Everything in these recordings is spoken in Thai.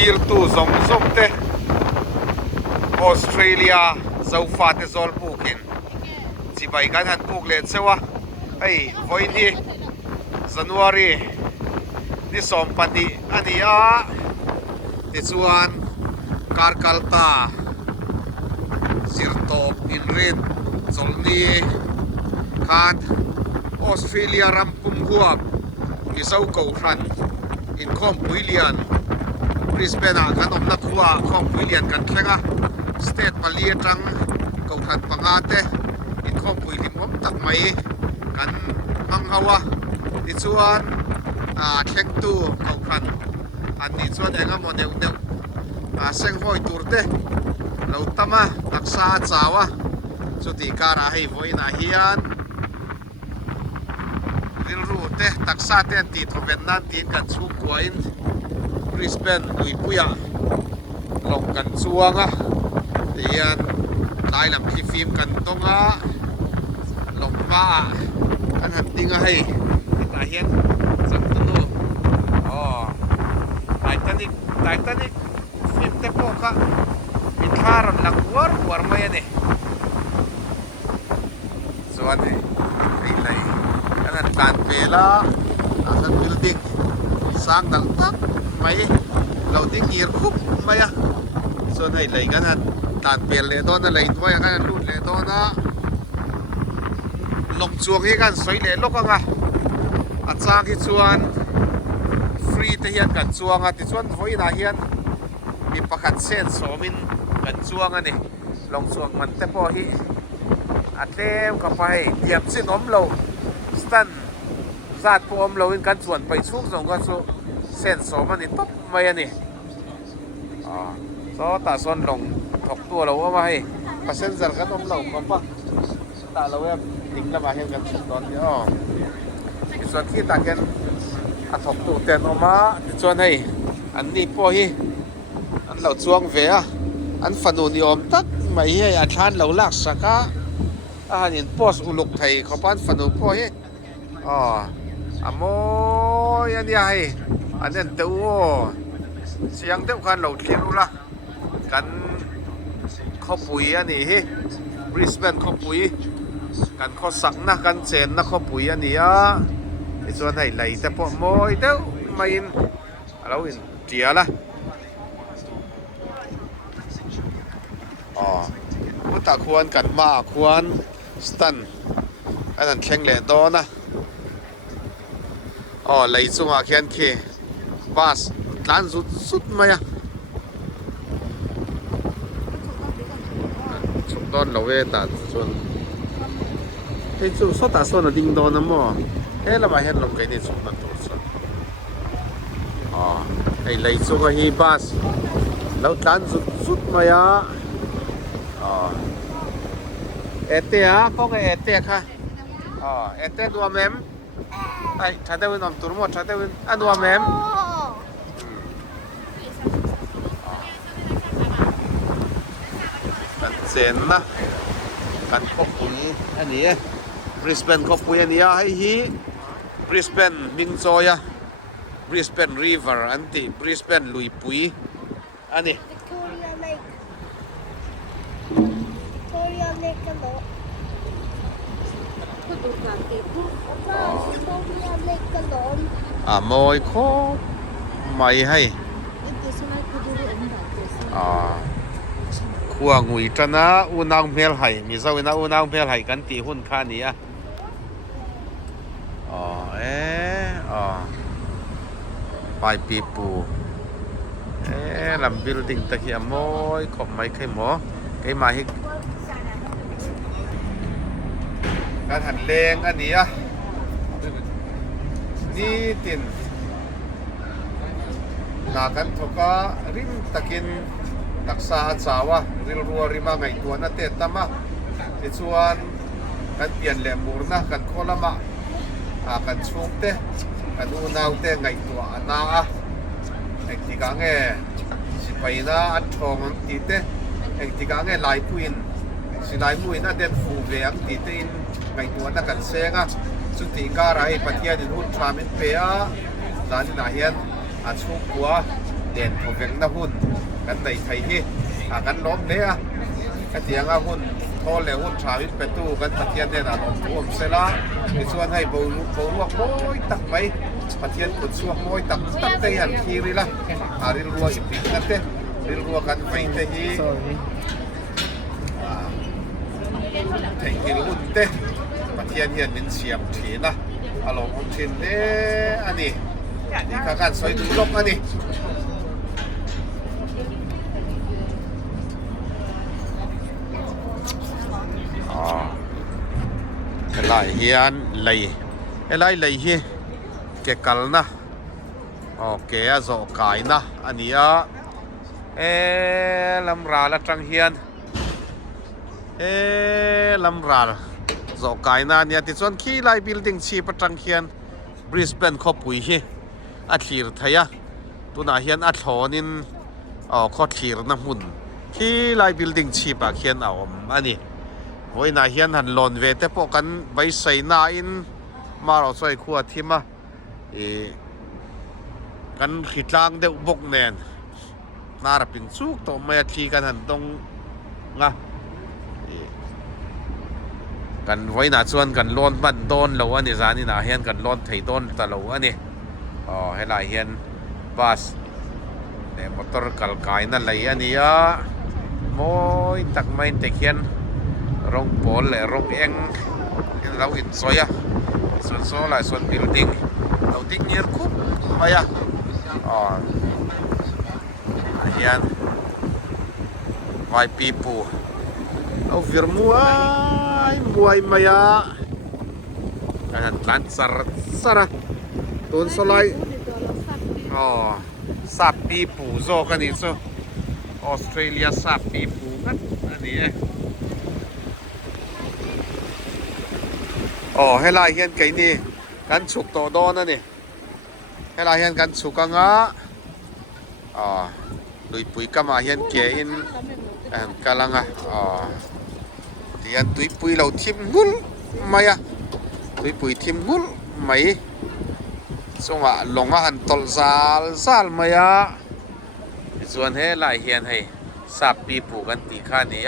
thir tu zong zong te Australia zo fa te zol pukin chi bai kan han puk le chewa ai voi ni January ni som pati ani a ti chuan Karkalta Sirtop Inrit Zolni Khan Australia rampum huap isau ko ran in khom puilian Brisbane kan omna khuwa khom puilian kan thlenga state palia tang ko khan pangate in khom puilim om tak mai kan manghawa ti chuan thleng tu ko khan an ni chuan enga mo neu neu seng hoi turte lo tama taksa chawa chuti kara hei voina hian rilru te taksa te ti thoven nan tin kan chu kuain Brisbane lui puya long kan chuanga tian lai lam khi film kan tonga long ma an han tinga hei ta hian cham tu nu Titanic film te po kha in kharan lakwar war mai ne chuan hei lai kan kan pela asan building sang dal tak mai lo ding ir khup maya chuan hei lai kan tan pel le don na lai toy kan lut le don na long chuang hi kan soi le lokanga achang hi chuan free te hian kan chuanga ti chuan voina hian mi pakhat sen somin kan chuanga ni long chuang man te po hi atlem ka pai tiap chin om lo stan zat po om lo in kan chuan pai chuk zong ka chu sen somani top mai ani so ta son long thok tu lo ma hai passenger kan om lo ka pa ta lo em ting la ma hian kan chuk don ni ti chuan khi ta ken a thok tu ten oma ti chuan hei an ni po hi an lo chuang ve a an fanu ni om tak mai hei a thlan lo lak saka a hanin post uluk thei khopan fanu po hi amoi ani hei anen teu siang deuh khan lo thliru la kan khopui ani hi Brisbane khopui kan kho sak na kan chen na khopui ani a ti chuan hei lai te po moi deuh mai in alo in tiala uta khuan kan ma khuan stan anan thleng le dona lei chunga khian khi bus tlan zut sut maya chuk don lo we ta chun hei chu so ta so na ding don na mo he la ma hen lom kai ni chuk na to so hei lei chunga hi bus lo tlan zut sut maya ete a kong ete kha ete dua mem ai thadawin om turmo thadawin anwa mem kan chen na kan khopui ani Brisbane khopui ani a hei hi Brisbane mingchoya Brisbane River anti Brisbane luipui ani moi kho mai hay khuwa ngui tana unang mel hai mi zawina unang mel hai kan ti hun kha ni a pai pipu lam building ta hi moi khop mai khai mo cái mai hi kan han leng ani a ni tin na kan thoka rim takin taksa chawa ril ruwa rima ngai tuana te tama ti chuan kan pian le murna kan kholama kan chuk te kan unau te ngai tua ana a ti ka nge sipaina an thong ang ti te ti ka nge lai puin sinai muin a den fu ve ang ti te in ngai tuana kan senga chuti ka rai pathian in hun tramin pe a dan na hian a chuk kwa เด่นผมยังน่าหุ้นกันในไทยที่กันล้มเนี่ยกันเสียงอาหุ้นโทษเลยหุ้นชาวิตเป็นตู้กันปะเทียนเนี่ยนะผมเสร็จแล้วในส่วนให้บูรวกโอยตักไปปะเทียนขุดช่วงโอยตักเตยันคีรีละริลรัวอีกปีกันเตริลรัวกันไปเตฮีไทยกิรุ่นเตปะเทียนเฮียนเป็นเสียมถีนะอารมณ์ถิ่นเนี่ยอันนี้นี่ก็การสวยดูลกอันนี้ไล่เฮียนไล่เฮียเกกัลนะโอเคอะโจกายนะอันนี้ลำราละจังเฮียนลำราโจกายนะเนี่ยที่ส่วนขี้ไล่บิลดิ้งชีประจังเฮียนบริสเบนขบุยเฮอัดขีร์ไทยตัวน่าเฮียนอัดหอนินข้อขีร์น้ำหุ่นขี้ไล่บิลดิ้งชีปะเฮียนเอาอันนี้วันน่าเฮียนหันลอนเวทพวกกันใบใส่หน้าอินมาเราใส่ขวดที่มากันขีดล่างเดือบกแนนน่ารับเป็นสุกต่อมาทีกันหันตรงนะกันไว้น่าชวนกันล้นบันโดนเราอันนี้จานี่น่าเฮียนกันล้นไถโดนตะเราอันนี้ให้ลายเฮียนบัสแต่มอเตอร์กัลกายนั่นเลยอันนี้โมยตักไม่เตะเฮียนรองโปลและรองเองเราอินซอยส่วนโซลส่วนบิลดิ้งเราดิ้งเยอะคุบไปเฮียนไวปีปูเอาฟิร์มวยมายากันหลังสระตุนสไลสับปีปูโซกันนี่โซออสเตรเลียสับปีปูกันอันนี้ให้ลายเฮียนไก่นี่กันฉุกตัวโดนนั่นนี่ให้ลายเฮียนกันฉุกกังลุยปุ๋ยก็มาเฮียนเกอินกำลังเฮียนตุยปุ๋ยเราทิมงุลไม่ตุยปุ๋ยทิมงุลไม่ส่งลงหันตลซาลไม่ส่วนให้ลายเฮียนให้สับปีปูกันตีข้านี้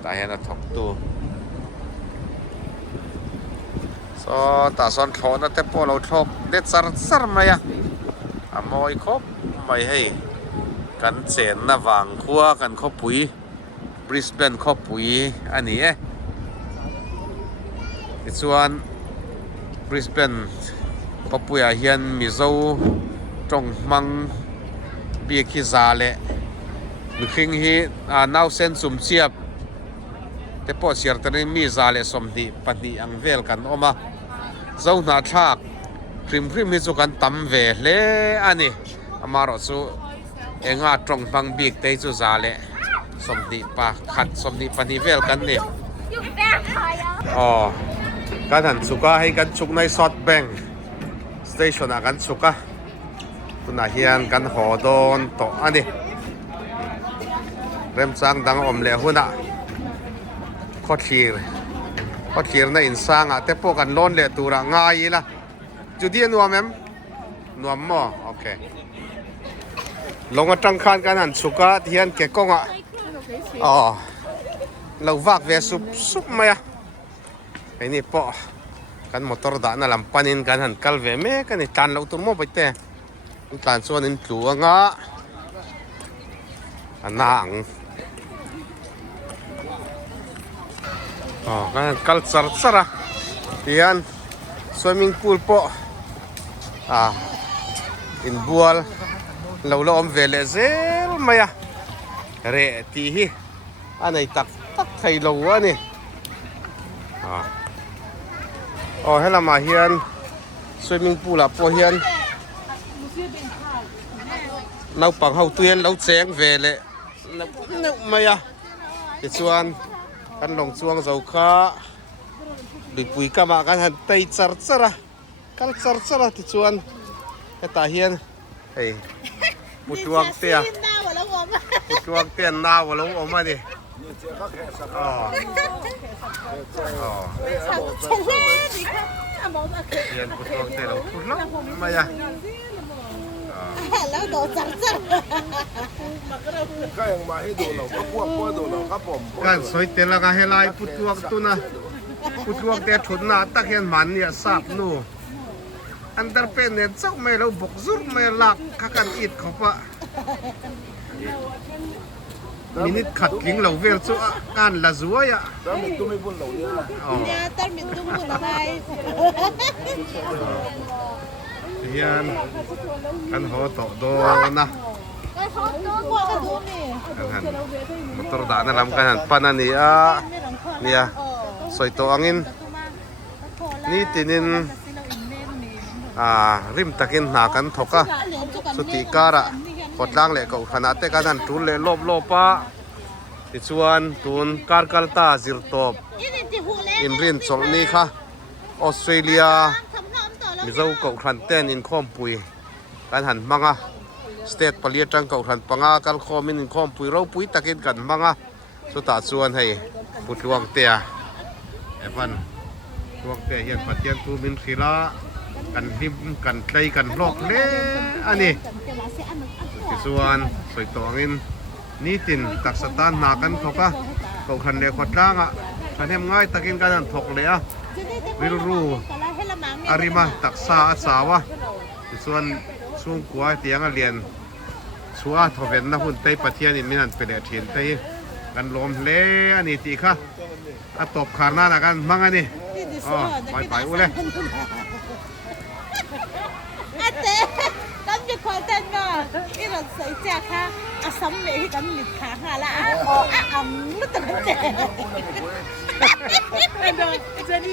แต่เฮียนถกตัวตาสอนเขานะแต่พอเราชอบเด็ดสารไหมมอยครบไม่ให้กันเสนนะวางขั้วกันข้อปุ๋ยบริสเบนข้อปุ๋ยอันนี้ส่วนบริสเบนข้อปุ๋ยเฮียนมิโซจงมังเบียกิซาเลมิคิงฮีนาวเซนสุมเชียบแต่พอเสียตอนนี้มีซาเลสมดีปฏิอังเวลกันออกมาเจ้าหน้าชักพริมฮิจุกันตั้มเวเลอันนี้มารสุเองตรงบังบีกเตจุซาเลสมดีปะขัดสมดีปฏิเวลกันนี่การหันสุกให้กันชุกในซอดแบงสเตชันกันสุกคุณอาเฮียนกันหอดอนโตอันนี้เริ่มสร้างดังอมเลหุนะข้อขีร์ในอินสร้างแต่พวกกันล้นเลตัวละง่ายละจุดเดียนัวมั้มนัวมั้งโอเคลงมาจังคันกันหันสุกเทียนเกกงเราวักเวสุบไหมไอ้นี่ปอกันมอเตอร์ด่านลำปันินกันหันกัลเวเมกันนี่ตันเราตัวมั่วไปเตะตันส่วนนินตัวงะอันนางกันกัลสระเทียนสวิมมิ่งพูลปออินบัวเราล้อมเวลเซลไหมเรตีฮีอันไหนตักไทยเราวะนี่ให้เรามาเฮียนสวิมมิ่งพูลปอเฮียนเราปังเฮาเตียนเราแสงเวลนึกไหมที่ส่วนกันลงช่วงเจ้าข้าดิปุยก็มากันหันไตสระกันสระที่ส่วนให้ตาเฮียนเฮ้ยมุดวงเตี้ยมุดวงเตี้ยหน้าวแล้วออกมาดิเฮียนมุดวงเตี้ยเราพูดแล้วไม่ แล้วโดนจังจัง ก็ยังมาให้ดูเราก็พวกดูเราครับผม กันสวยเตละกันให้ลายพุทธวกตุนะพุทธวกแต่ชุดหน้าตักเห็นมันเนี่ยสับนู่อันเดอร์เป็นเนี่ยเจ้าไม่เราบกซุรไม่หลักกันอิดเขาปะมินิขัดลิงเราเวลสู้กันละสวยอ่ะ แล้วมันตุ้ไม่บุญเราเนี่ย อ๋อ เนี่ยตั้งเป็นตุ้มบุญอะไร เฮียนกันหัวโตโดนะ ก็เขาตัวกว่ากันดูนี่ กันหันมอเตอร์ด่านลำกันหันปานันนี่อ่ะเนี่ยสวยตัวanginนี่ตินินริมตะกินหนากันทกะสุติการะกดล่างเลยก็ขนาดแต่กันนั้นทุนเลยลบโลปะติชวนทุนการกัลตาจิรตบอินรินสองนี้ค่ะออสเตรเลียมิเจ้าเก่าขันเต้นอินคอมปุยกันหันมังอ่ะสเตทปลีจังเก่าขันปังอากันคอมินอินคอมปุยเราปุยตะกินกันมังอ่ะสุดท้ายชวนให้พุทธวังเตียไอ้พันพวกเตียเฮียนปัดเฮียนตูมินศิลากันริมกันไกลกันโลกเล่อันนี้ส่วนสวยตัวงินนี่ตินตักสตานหนากันทกะเก่าขันเดียขดร่างอ่ะฉันเห็นง่ายตะกินกันนั่นทกเลยอ่ะวิลรูอาริมาตักซาอัสาวะส่วนช่วงกัวเตียงเรียนชัวทเวนนะหุ่นเตยปะเทียนมินันเป็นเทียนเตยกันลมเล่อันนี้ตีค่ะอะตบขาหน้าละกันมั่งอันนี้อ๋อไปอุ้ยเลย อาเต้ตั้งจะคอยเต้นก็อีหลังใส่แจ๊กค่ะอาซัมเมย์กันหลิดขาหาละอ๋ออ่ำไม่ต้องเต้น Anda, jadi